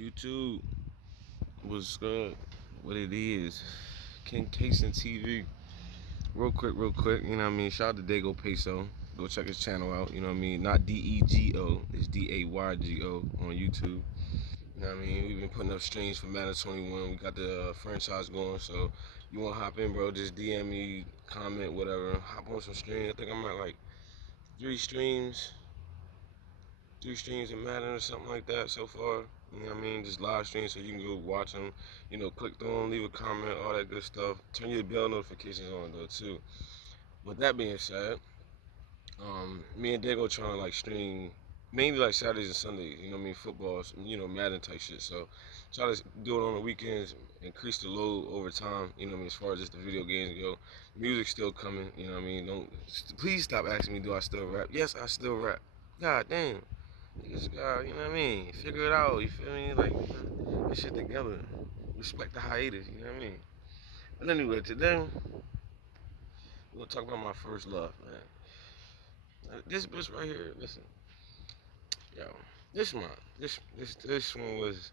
YouTube was good. What it is, Ken Kason TV. Real quick, you know what I mean? Shout out to Dago Peso. Go check his channel out, you know what I mean? Not DEGO, it's DAYGO on YouTube. You know what I mean? We've been putting up streams for Madden 21. We got the franchise going, so you want to hop in, bro? Just DM me, comment, whatever. Hop on some streams. I think I'm at like three streams, three streams in Madden or something like that so far. You know what I mean? Just live streams so you can go watch them. You know, click through them, leave a comment, all that good stuff. Turn your bell notifications on though too. With that being said, me and Dago trying to like stream mainly like Saturdays and Sundays. You know what I mean? Football, you know, Madden type shit. So try to do it on the weekends, increase the load over time. You know what I mean? As far as just the video games go, music's still coming. You know what I mean? Don't please stop asking me, do I still rap? Yes, I still rap. God damn. Niggas got, you know what I mean? Figure it out, you feel me? Like, get shit together. Respect the hiatus, you know what I mean? But anyway, today, we're gonna talk about my first love, man. This bitch right here, listen, yo, this one was,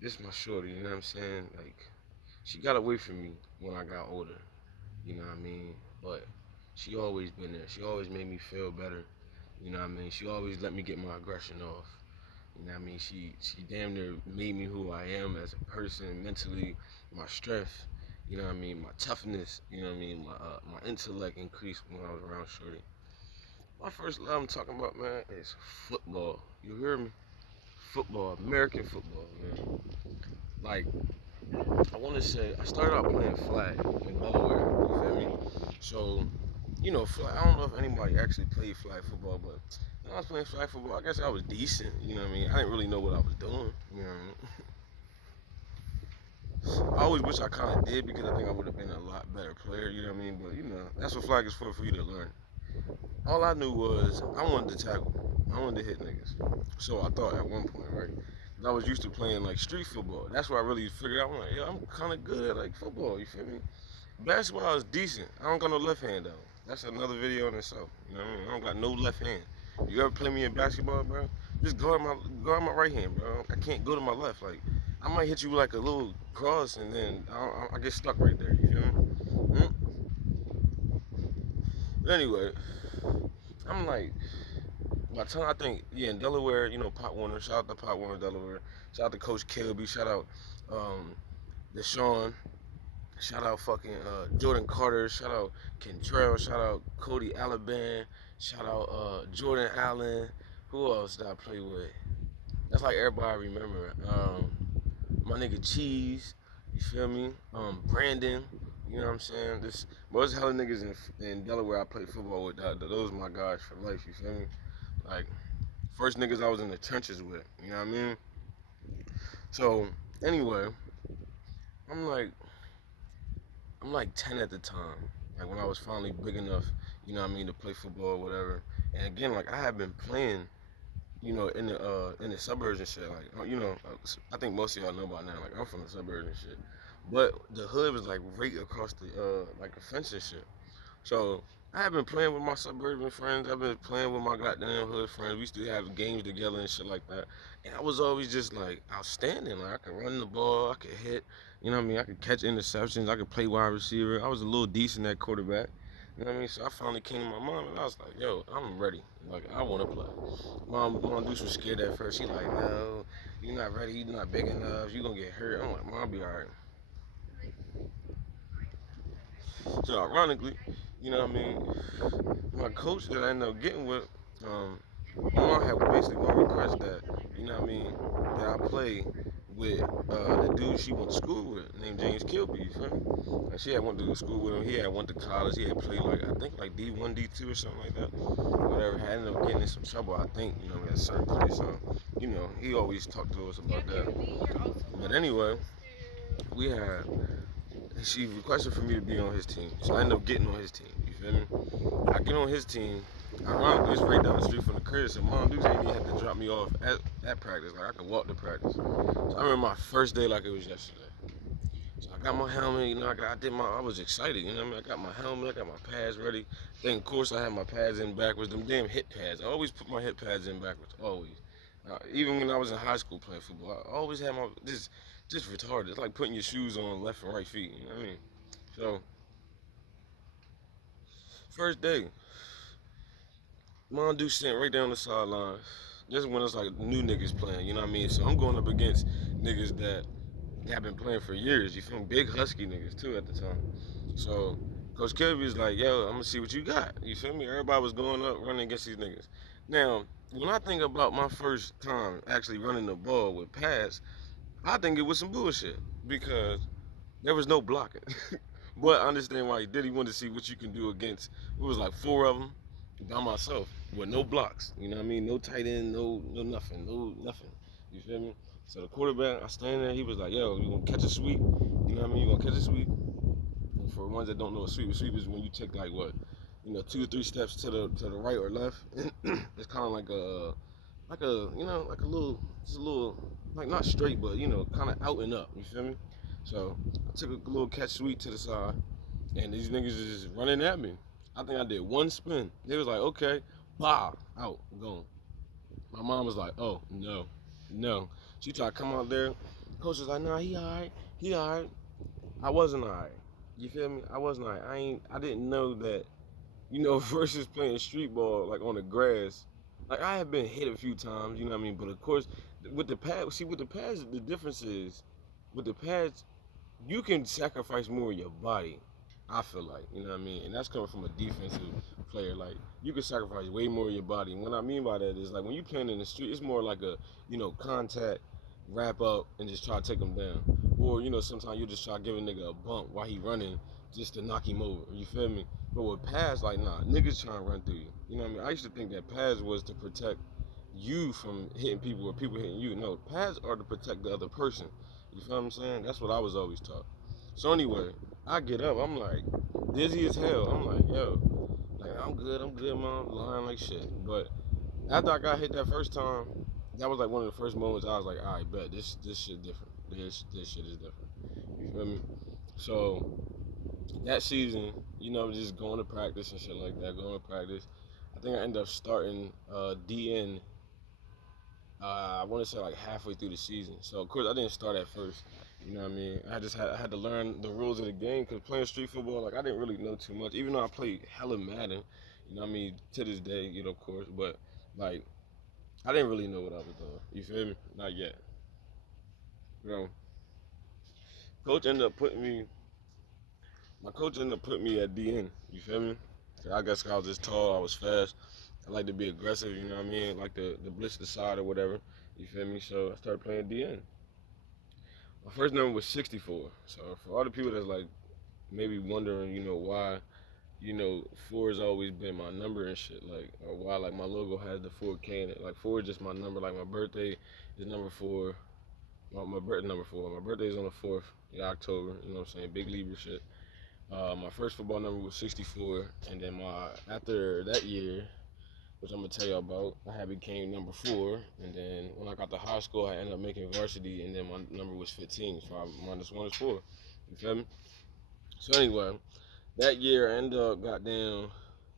this my shorty, you know what I'm saying? Like, she got away from me when I got older, you know what I mean? But she always been there. She always made me feel better, you know what I mean? She always let me get my aggression off. You know what I mean? She damn near made me who I am as a person, mentally, my strength, you know what I mean, my toughness, you know what I mean, my intellect increased when I was around Shorty. My first love I'm talking about, man, is football. You hear me? Football, American football, man. Like, I want to say, I started out playing flag in Delaware, you feel me? So, you know, flag, I don't know if anybody actually played flag football, but when I was playing flag football, I guess I was decent, you know what I mean? I didn't really know what I was doing, you know what I mean? I always wish I kind of did because I think I would have been a lot better player, you know what I mean? But, you know, that's what flag is for you to learn. All I knew was I wanted to tackle. I wanted to hit niggas. So I thought at one point, right? I was used to playing like street football. That's where I really figured out, I'm like, yeah, I'm kind of good at like football, you feel me? Basketball, I was decent. I don't got no left hand though. That's another video in itself. You know what I mean? I don't got no left hand. You ever play me in basketball, bro? Just guard my right hand, bro. I can't go to my left. Like I might hit you like a little cross, and then I get stuck right there. You feel me? But anyway, I'm like, by the time I think, yeah, in Delaware, you know, Pop Warner. Shout out to Pop Warner, Delaware. Shout out to Coach Kilby. Shout out Deshaun. Shout out fucking Jordan Carter. Shout out Kentrell. Shout out Cody Alaban. Shout out Jordan Allen. Who else did I play with? That's like everybody I remember. My nigga Cheese. You feel me? Brandon. You know what I'm saying? Most hella niggas in Delaware I played football with. Those are my guys for life. You feel me? Like first niggas I was in the trenches with. You know what I mean? So anyway, I'm like I'm like 10 at the time. Like when I was finally big enough, you know what I mean, to play football or whatever. And again, like I had been playing, you know, in the suburbs and shit. Like you know, I think most of y'all know by now. Like I'm from the suburbs and shit. But the hood was like right across the like the fence and shit. So I have been playing with my suburban friends. I've been playing with my goddamn hood friends. We used to have games together and shit like that. And I was always just like outstanding. Like I could run the ball, I could hit. You know what I mean? I could catch interceptions. I could play wide receiver. I was a little decent at quarterback. You know what I mean? So I finally came to my mom and I was like, yo, I'm ready. Like I want to play. Mom Deuce was scared at first. She like, no, you're not ready. You're not big enough. You're gonna get hurt. I'm like, Mom, I'll be alright. So ironically, you know what I mean? My coach that I ended up getting with, my mom had basically one request that, you know what I mean, that I play with the dude she went to school with named James Kilby, you feel me? And she had went to school with him. He had went to college. He had played like I think like D1, D2 or something like that. Whatever. Had ended up getting in some trouble, I think, you know, at a certain place. So, you know, he always talked to us about that. But anyway, we had she requested for me to be on his team. So I ended up getting on his team. You feel me? I get on his team. Ironically, it's right down the street from the crib. So Mom Dukes ain't even had to drop me off at practice. Like I could walk to practice. So I remember my first day like it was yesterday. So I got my helmet, you know, I was excited, you know what I mean? I got my helmet, I got my pads ready. Then of course I had my pads in backwards, them damn hip pads. I always put my hip pads in backwards, always. Even when I was in high school playing football, I always had my just retarded. It's like putting your shoes on left and right feet. You know what I mean? So first day, Mondu sent right down the sideline. This is when it's like new niggas playing. You know what I mean? So I'm going up against niggas that have been playing for years. You feel me? Big husky niggas too at the time. So Coach Kelby is like, yo, I'm gonna see what you got. You feel me? Everybody was going up running against these niggas. Now, when I think about my first time actually running the ball with pads, I think it was some bullshit because there was no blocking. But I understand why he did. He wanted to see what you can do against. It was like four of them by myself with no blocks. You know what I mean? No tight end, no nothing, no nothing. You feel me? So the quarterback, I stand there. He was like, "Yo, you gonna catch a sweep? You know what I mean? You gonna catch a sweep?" And for ones that don't know, a sweep is when you take like what, 2 or 3 steps to the right or left. It's kind of like a little, just a little, like not straight, but kind of out and up. You feel me? So I took a little catch sweep to the side, and these niggas is just running at me. I think I did one spin. They was like, okay, wow, out, gone. My mom was like, oh, no, no. She tried to come out there. Coach was like, nah, he alright, he alright. I wasn't alright. You feel me? I wasn't alright. I didn't know that, versus playing street ball, like on the grass. Like, I have been hit a few times, you know what I mean? But of course, with the pads, the difference is, with the pads, you can sacrifice more of your body. I feel like, you know what I mean? And that's coming from a defensive player. Like, you can sacrifice way more of your body. And what I mean by that is, like, when you're playing in the street, it's more like a, contact, wrap up, and just try to take him down. Or, sometimes you just try to give a nigga a bump while he running just to knock him over. You feel me? But with pads, like, nah, niggas trying to run through you. You know what I mean? I used to think that pads was to protect you from hitting people or people hitting you. No, pads are to protect the other person. You feel what I'm saying? That's what I was always taught. So anyway, I get up. I'm like dizzy as hell. I'm like, yo, like I'm good, man. I'm lying like shit. But after I got hit that first time, that was like one of the first moments I was like, all right, bet this shit different. This shit is different. You feel me? So that season, just going to practice and shit like that. Going to practice. I think I ended up starting DN. I want to say like halfway through the season. So of course I didn't start at first. You know what I mean? I had to learn the rules of the game because playing street football, like I didn't really know too much. Even though I played hella Madden, you know what I mean, to this day, of course. But like I didn't really know what I was doing. You feel me? Not yet. You know, coach ended up putting me. My coach ended up putting me at DN. You feel me? I guess I was just tall. I was fast. I like to be aggressive. You know what I mean? Like the blitz the side or whatever. You feel me? So I started playing DN. My first number was 64. So for all the people that's like maybe wondering, why, 4 has always been my number and shit, like, or why like my logo has the 4K in it. Like 4 is just my number. Like my birthday is number 4. My birthday number 4. My birthday is on the 4th in October. You know what I'm saying? Big Libra shit. My first football number was 64, and then after that year, which I'm gonna tell you about, I had became number 4, and then when I got to high school, I ended up making varsity, and then my number was 15, so I minus 1 is 4. You feel me? So anyway, that year I ended up goddamn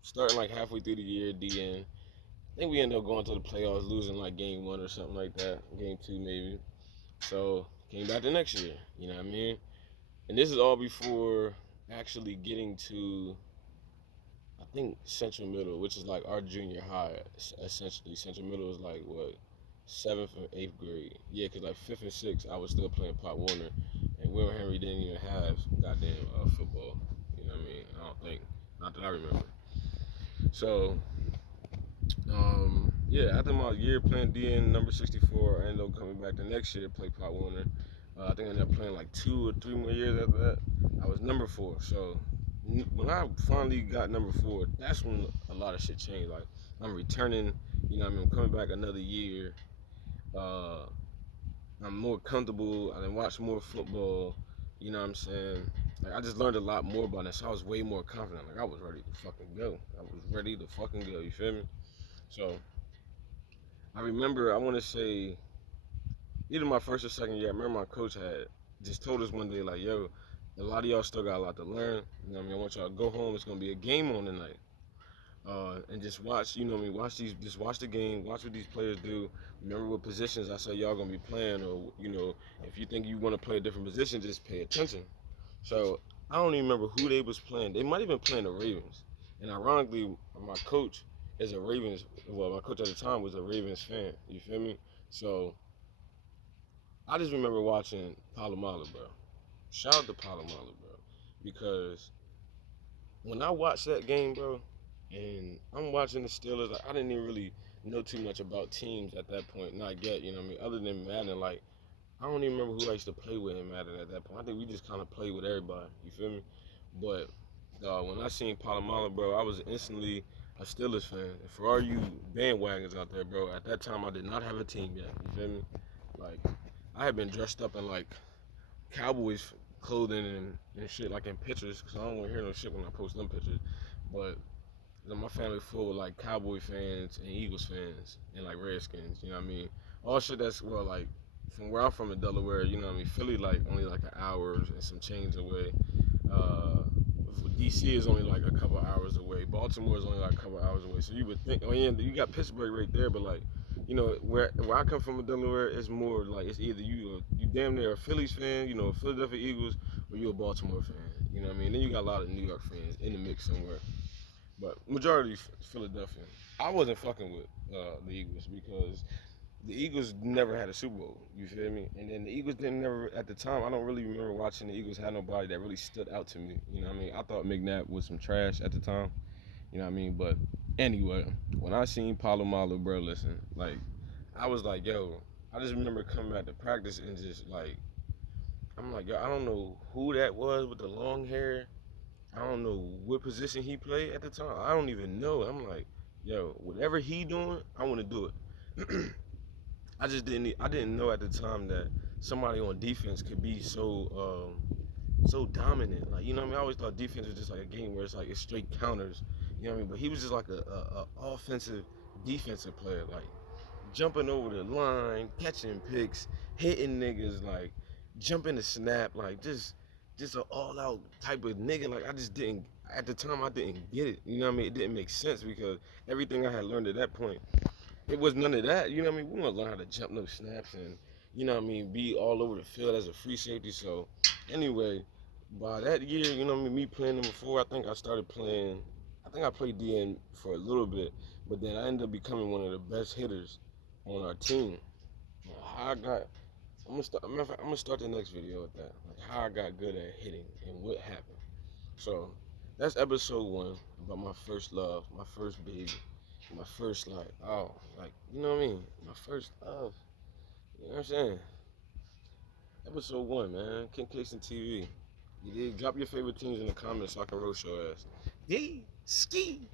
starting like halfway through the year, DN. I think we ended up going to the playoffs, losing like game 1 or something like that, game 2 maybe. So came back the next year, you know what I mean? And this is all before actually getting to, I think, Central Middle, which is like our junior high, essentially. Central Middle is like, what, 7th and 8th grade. Yeah, because like 5th and 6th, I was still playing Pop Warner. And Will Henry didn't even have goddamn football. You know what I mean? I don't think. Not that I remember. So, yeah, after my year playing DN number 64, I ended up coming back the next year to play Pop Warner. I think I ended up playing like 2 or 3 more years after that. I was number 4. So when I finally got number 4, that's when a lot of shit changed. Like I'm returning, I'm coming back another year. I'm more comfortable. I done watched more football. You know what I'm saying? Like I just learned a lot more about it, so I was way more confident. Like I was ready to fucking go. I was ready to fucking go. You feel me? So I remember, I want to say, either my first or second year, I remember my coach had just told us one day, like, yo, a lot of y'all still got a lot to learn. You know what I mean? I want y'all to go home. It's going to be a game on tonight. and just watch, watch just watch the game, watch what these players do. Remember what positions I said y'all gonna be playing, or if you think you want to play a different position, just pay attention. So I don't even remember who they was playing. They might have been playing the Ravens, and ironically, my coach is a Ravens. Well, my coach at the time was a Ravens fan. You feel me? So I just remember watching Palomalu, bro. Shout out to Palomalu, bro, because when I watched that game, bro, and I'm watching the Steelers, like, I didn't even really know too much about teams at that point. Not yet, you know what I mean? Other than Madden, like, I don't even remember who I used to play with in Madden at that point. I think we just kind of played with everybody, you feel me? But when I seen Palomalu, bro, I was instantly a Steelers fan. And for all you bandwagons out there, bro, at that time I did not have a team yet, you feel me? Like, I had been dressed up in, like, Cowboys clothing and shit, like in pictures, because I don't want to hear no shit when I post them pictures. But my family full of like Cowboy fans and Eagles fans and like Redskins, you know what I mean? All shit that's like from where I'm from in Delaware, you know what I mean? Philly like only like an hour and some change away. Uh, DC is only like a couple hours away. Baltimore is only like a couple hours away. So you would think, oh yeah, you got Pittsburgh right there, but like, where I come from in Delaware, it's more like it's either you damn near a Phillies fan, Philadelphia Eagles, or you a Baltimore fan. You know what I mean? Then you got a lot of New York fans in the mix somewhere. But majority Philadelphia. I wasn't fucking with the Eagles because the Eagles never had a Super Bowl. You feel me? And then the Eagles didn't never at the time. I don't really remember watching the Eagles had nobody that really stood out to me. You know what I mean? I thought McNabb was some trash at the time. You know what I mean? But anyway, when I seen Palomalu, bro, listen, like I was like, yo, I just remember coming back to practice and just like I'm like, yo, I don't know who that was with the long hair. I don't know what position he played at the time. I don't even know. I'm like, yo, whatever he doing, I want to do it. I didn't know at the time that somebody on defense could be so dominant. Like, you know what I mean? I always thought defense was just like a game where it's straight counters. You know what I mean? But he was just like a offensive defensive player, like jumping over the line, catching picks, hitting niggas, like jumping the snap, like just an all out type of nigga. Like I just didn't at the time I didn't get it. You know what I mean? It didn't make sense because everything I had learned at that point, it was none of that. You know what I mean? We want to learn how to jump no snaps and you know what I mean, be all over the field as a free safety. So anyway, by that year, you know what I mean, me playing number four, I think I played DN for a little bit, but then I ended up becoming one of the best hitters on our team. How I got, I'm gonna start the next video with that, like how I got good at hitting and what happened. So that's episode one about my first love, my first baby, my first you know what I mean, my first love. You know what I'm saying? Episode one, man. King Casey TV. You did drop your favorite teams in the comments so I can roast your ass. Yee ski.